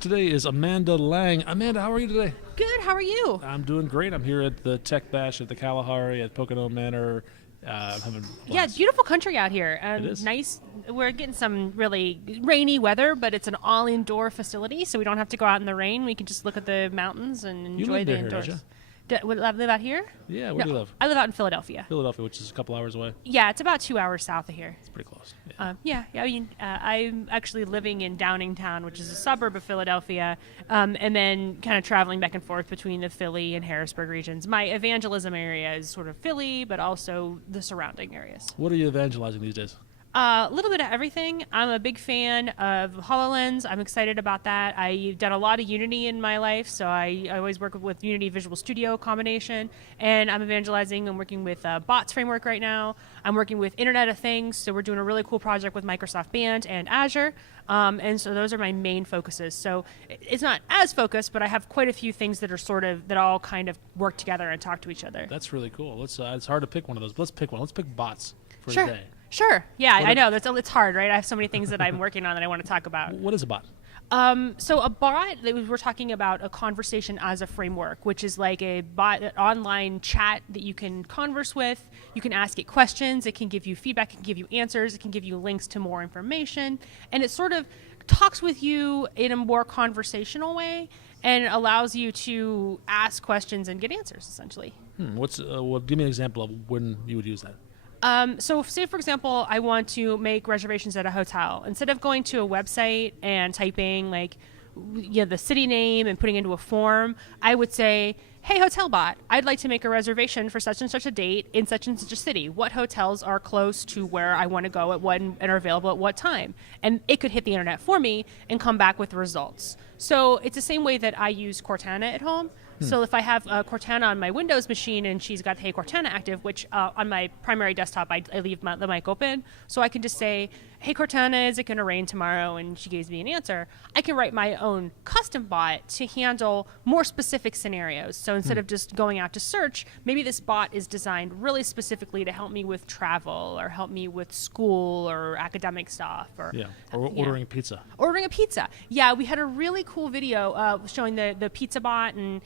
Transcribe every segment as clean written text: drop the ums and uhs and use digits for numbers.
guest today is Amanda Lange. Amanda, how are you today? Good. How are you? I'm doing great. I'm here at the Tech Bash at the Kalahari at Pocono Manor. Having Yeah, it's beautiful country out here. It is. Nice. We're getting some really rainy weather, but it's an all-indoor facility, so we don't have to go out in the rain. We can just look at the mountains and enjoy live the near here, indoors. don't you? Would I live out here? Yeah, where do you live? I live out in Philadelphia. Philadelphia, which is a couple hours away. Yeah, it's about 2 hours south of here. It's pretty close. Yeah. I mean, I'm actually living in Downingtown, which is a suburb of Philadelphia, and then kind of traveling back and forth between the Philly and Harrisburg regions. My evangelism area is sort of Philly, but also the surrounding areas. What are you evangelizing these days? A little bit of everything. I'm a big fan of HoloLens. I'm excited about that. I've done a lot of Unity in my life, so I always work with Unity Visual Studio combination, and I'm evangelizing. I'm working with Bots framework right now. I'm working with Internet of Things, so we're doing a really cool project with Microsoft Band and Azure, and so those are my main focuses. So it's not as focused, but I have quite a few things that are that all kind of work together and talk to each other. That's really cool. It's hard to pick one of those, but let's pick one. Let's pick bots for Sure. today. Sure. Yeah, I know. It's hard, right? I have so many things that I'm working on that I want to talk about. What is a bot? So a bot, we're talking about a conversation as a framework, which is like a bot, an online chat that you can converse with. You can ask it questions. It can give you feedback. It can give you answers. It can give you links to more information. And it sort of talks with you in a more conversational way and allows you to ask questions and get answers, essentially. Give me an example of when you would use that. So say, for example, I want to make reservations at a hotel. Instead of going to a website and typing the city name and putting into a form, I would say, hey, hotel bot, I'd like to make a reservation for such and such a date in such and such a city. What hotels are close to where I want to go at what and are available at what time? And it could hit the internet for me and come back with results. So it's the same way that I use Cortana at home. So if I have Cortana on my Windows machine and she's got Hey Cortana active, which on my primary desktop I leave the mic open, so I can just say, hey Cortana, is it going to rain tomorrow? And she gives me an answer. I can write my own custom bot to handle more specific scenarios. So instead of just going out to search, maybe this bot is designed really specifically to help me with travel or help me with school or academic stuff. Or ordering pizza. Ordering a pizza. Yeah, we had a really cool video showing the pizza bot, and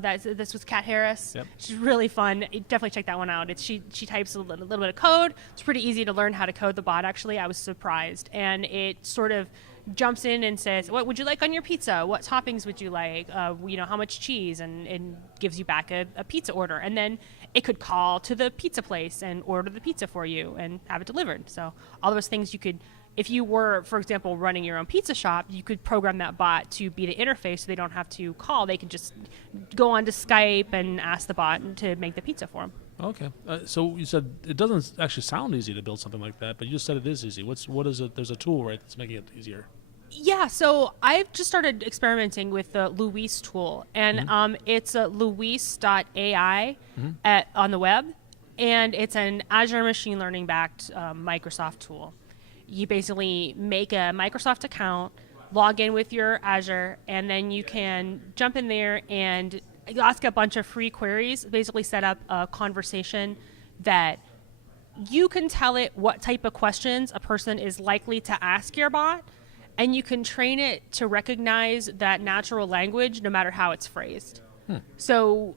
this was Kat Harris. Yep. She's really fun. Definitely check that one out. She types a little bit of code. It's pretty easy to learn how to code the bot, actually. I was surprised. And it sort of jumps in and says, what would you like on your pizza? What toppings would you like? How much cheese? And gives you back a pizza order. And then it could call to the pizza place and order the pizza for you and have it delivered. So all those things you could, if you were, for example, running your own pizza shop, you could program that bot to be the interface so they don't have to call. They can just go onto Skype and ask the bot to make the pizza for them. Okay. So you said it doesn't actually sound easy to build something like that, but you just said it is easy. What is it? There's a tool, right, that's making it easier. Yeah, so I've just started experimenting with the Luis tool, and it's a luis.ai on the web, and it's an Azure machine learning backed Microsoft tool. You basically make a Microsoft account, log in with your Azure, and then you can jump in there and ask a bunch of free queries, basically set up a conversation that you can tell it what type of questions a person is likely to ask your bot, and you can train it to recognize that natural language no matter how it's phrased. So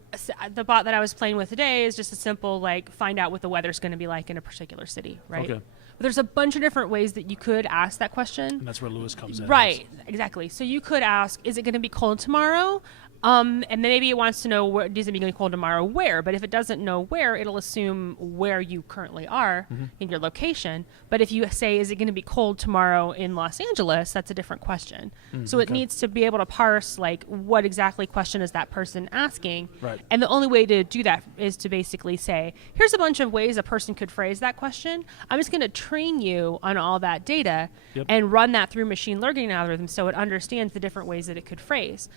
the bot that I was playing with today is just a simple, find out what the weather's going to be like in a particular city, right? Okay. But there's a bunch of different ways that you could ask that question. And that's where Lewis comes in. Right, exactly. So you could ask, is it going to be cold tomorrow? And then maybe it wants to know, where is it going to be cold tomorrow, where? But if it doesn't know where, it'll assume where you currently are in your location. But if you say, is it going to be cold tomorrow in Los Angeles, that's a different question. So it needs to be able to parse, what exactly question is that person asking? Right. And the only way to do that is to basically say, here's a bunch of ways a person could phrase that question. I'm just going to train you on all that data and run that through machine learning algorithms so it understands the different ways that it could phrase.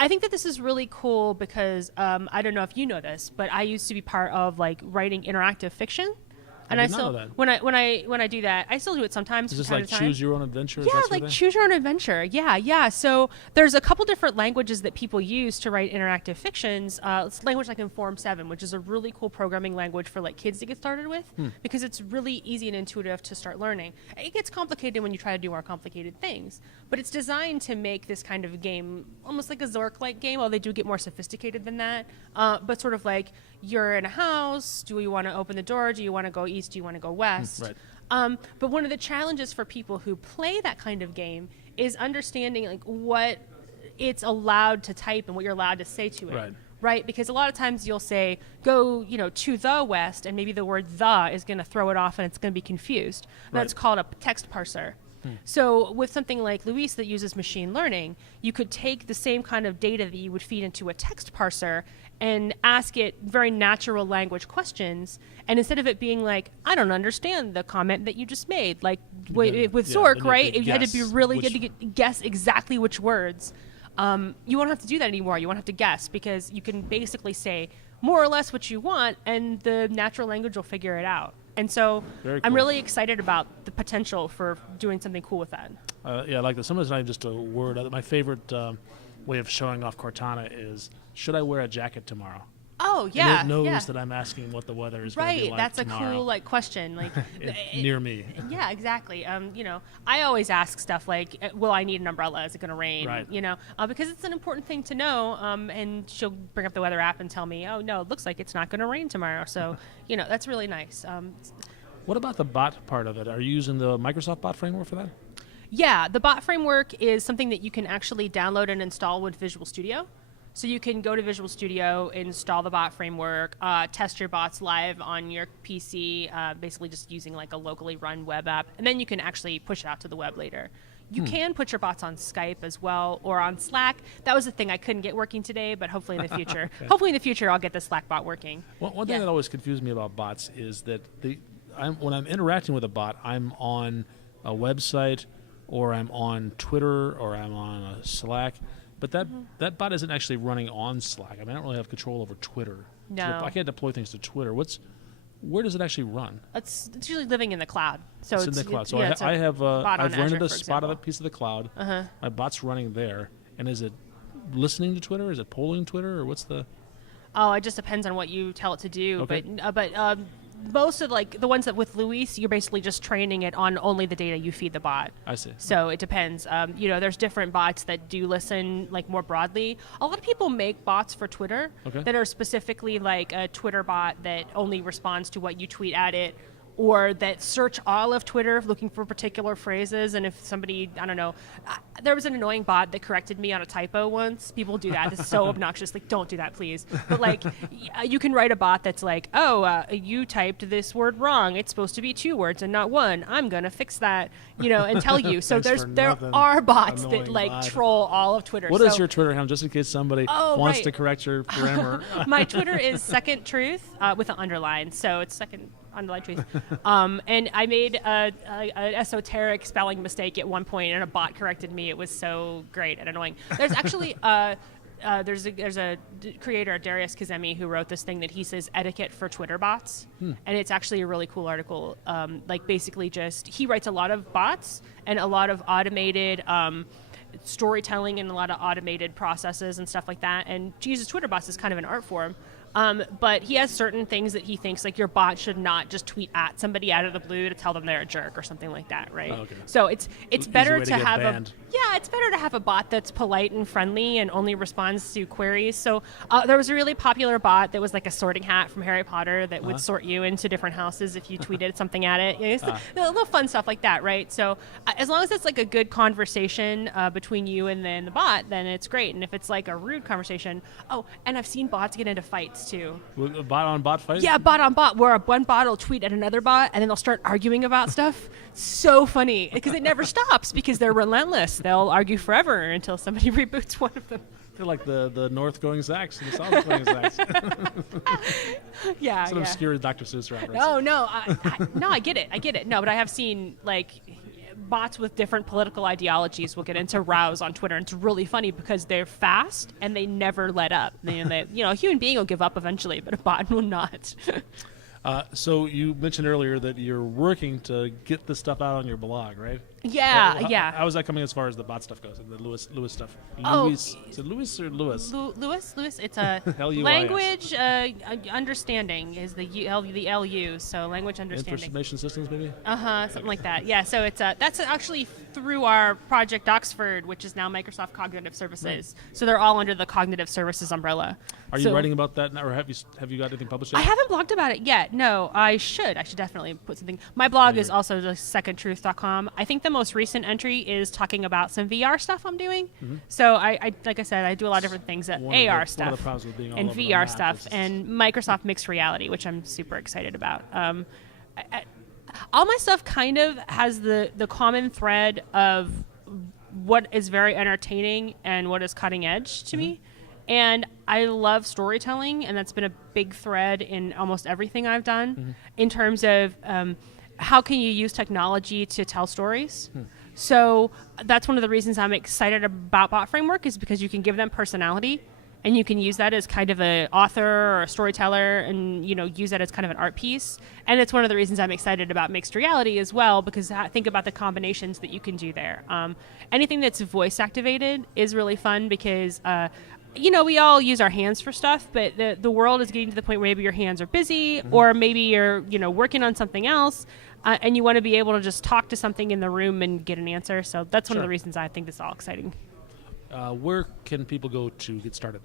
I think that this is really cool because I don't know if you know this, but I used to be part of writing interactive fiction. And I I did not still know that. when I do that, I still do it sometimes. Is this from time like to time. choose your own adventure? Yeah, like choose your own adventure. Yeah. So there's a couple different languages that people use to write interactive fictions. It's a language like Inform 7, which is a really cool programming language for like kids to get started with because it's really easy and intuitive to start learning. It gets complicated when you try to do more complicated things, but it's designed to make this kind of game almost like a Zork-like game, although they do get more sophisticated than that. But sort of like you're in a house. Do you want to open the door? Do you want to go east? Do you want to go west? Right. But one of the challenges for people who play that kind of game is understanding like what it's allowed to type and what you're allowed to say to it. Right? Because a lot of times you'll say, go, to the west, and maybe the word the is going to throw it off and it's going to be confused. And that's called a text parser. So with something like Luis that uses machine learning, you could take the same kind of data that you would feed into a text parser and ask it very natural language questions. And instead of it being like, I don't understand the comment that you just made, like with Zork, right? You had to be really good to guess exactly which words. You won't have to do that anymore. You won't have to guess because you can basically say more or less what you want and the natural language will figure it out. And so I'm really excited about the potential for doing something cool with that. Yeah, I like that. Sometimes not just a word. My favorite way of showing off Cortana is, should I wear a jacket tomorrow? Oh, yeah. And it knows that I'm asking what the weather is going to be like That's tomorrow. a cool question. Like near me. Yeah, exactly. I always ask stuff like, will I need an umbrella? Is it going to rain? Right. Because it's an important thing to know. And she'll bring up the weather app and tell me, oh, no, it looks like it's not going to rain tomorrow. So, that's really nice. What about the bot part of it? Are you using the Microsoft bot framework for that? Yeah, the bot framework is something that you can actually download and install with Visual Studio. So you can go to Visual Studio, install the bot framework, test your bots live on your PC, basically just using like a locally run web app, and then you can actually push it out to the web later. You can put your bots on Skype as well or on Slack. That was the thing I couldn't get working today, but hopefully in the future. Okay. Hopefully in the future I'll get the Slack bot working. One thing that always confused me about bots is that when I'm interacting with a bot, I'm on a website or I'm on Twitter or I'm on a Slack. But that bot isn't actually running on Slack. I mean, I don't really have control over Twitter. No. So I can't deploy things to Twitter. Where does it actually run? It's usually living in the cloud. So it's in the cloud. So it's I have I've rented Azure, a spot of a piece of the cloud. My bot's running there. And is it listening to Twitter? Is it polling Twitter? Or what's the... Oh, it just depends on what you tell it to do. Okay. But most of like the ones that with Luis, you're basically just training it on only the data you feed the bot. I see. So it depends. There's different bots that do listen like more broadly. A lot of people make bots for Twitter that are specifically like a Twitter bot that only responds to what you tweet at it, or that search all of Twitter looking for particular phrases. And if somebody, I don't know, there was an annoying bot that corrected me on a typo once. People do that. It's so obnoxious. Like, don't do that, please. But like, you can write a bot that's like, you typed this word wrong. It's supposed to be 2 words and not 1. I'm gonna fix that, and tell you. So there are bots that like bot. Troll all of Twitter. What is your Twitter handle, just in case somebody wants to correct your grammar? My Twitter is Second Truth with an underline. So it's Second underline truth. And I made an esoteric spelling mistake at one point, and a bot corrected me. It was so great and annoying. There's actually there's a creator, Darius Kazemi, who wrote this thing that he says etiquette for Twitter bots, and it's actually a really cool article. Basically, just he writes a lot of bots and a lot of automated storytelling and a lot of automated processes and stuff like that. And he uses Twitter bots as kind of an art form. But he has certain things that he thinks like your bot should not just tweet at somebody out of the blue to tell them they're a jerk or something like that, right? Oh, okay. So it's better to have it's better to have a bot that's polite and friendly and only responds to queries. So there was a really popular bot that was like a sorting hat from Harry Potter that would sort you into different houses if you tweeted something at it. It's a little fun stuff like that, right? So as long as it's like a good conversation between you and then the bot, then it's great. And if it's like a rude conversation, and I've seen bots get into fights too. A bot on bot fight? Yeah, bot on bot, where one bot will tweet at another bot and then they'll start arguing about stuff. So funny, because it never stops because they're relentless. They'll argue forever until somebody reboots one of them. They're like the north going Zacks and the south going Zacks. Yeah, Some obscure Dr. Seuss reference. No, I get it. No, but I have seen like bots with different political ideologies will get into rows on Twitter, and it's really funny because they're fast and they never let up. A human being will give up eventually, but a bot will not. So you mentioned earlier that you're working to get this stuff out on your blog, right? Yeah. How is that coming as far as the bot stuff goes and the Lewis stuff? Oh, Louis, is it Lewis or Lewis? Lewis. It's a L-U-I-S. language understanding is the LU, so language understanding. Information systems, maybe. Something like that. Yeah. So it's that's actually through our Project Oxford, which is now Microsoft Cognitive Services. Right. So they're all under the Cognitive Services umbrella. Are you writing about that now, or have you got anything published yet? I haven't blogged about it yet. No, I should definitely put something. My blog is also just secondtruth.com. I think the most recent entry is talking about some VR stuff I'm doing. Mm-hmm. So I like I said, I do a lot of different things, AR stuff one of the problems with being all and over the VR map stuff is- and Microsoft Mixed Reality, which I'm super excited about. All my stuff kind of has the common thread of what is very entertaining and what is cutting edge to me. And I love storytelling, and that's been a big thread in almost everything I've done in terms of how can you use technology to tell stories. So that's one of the reasons I'm excited about Bot Framework is because you can give them personality, and you can use that as kind of an author or a storyteller and, use that as kind of an art piece. And it's one of the reasons I'm excited about mixed reality as well, because think about the combinations that you can do there. Anything that's voice activated is really fun because we all use our hands for stuff, but the world is getting to the point where maybe your hands are busy or maybe you're, working on something else and you want to be able to just talk to something in the room and get an answer. So that's one of the reasons I think this is all exciting. Where can people go to get started?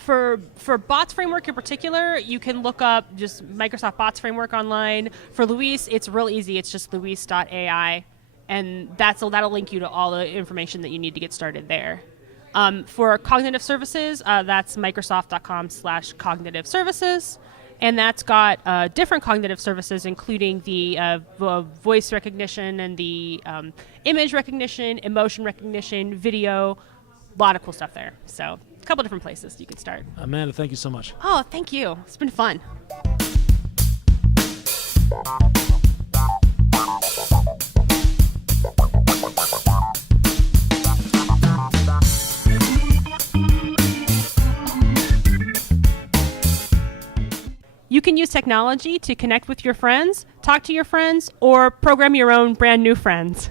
For Bots Framework in particular, you can look up just Microsoft Bots Framework online. For Luis, it's real easy. It's just luis.ai, and that'll link you to all the information that you need to get started there. For cognitive services, that's microsoft.com/cognitive services. And that's got different cognitive services, including the voice recognition and the image recognition, emotion recognition, video, a lot of cool stuff there. So a couple different places you can start. Amanda, thank you so much. Oh, thank you. It's been fun. You can use technology to connect with your friends, talk to your friends, or program your own brand new friends.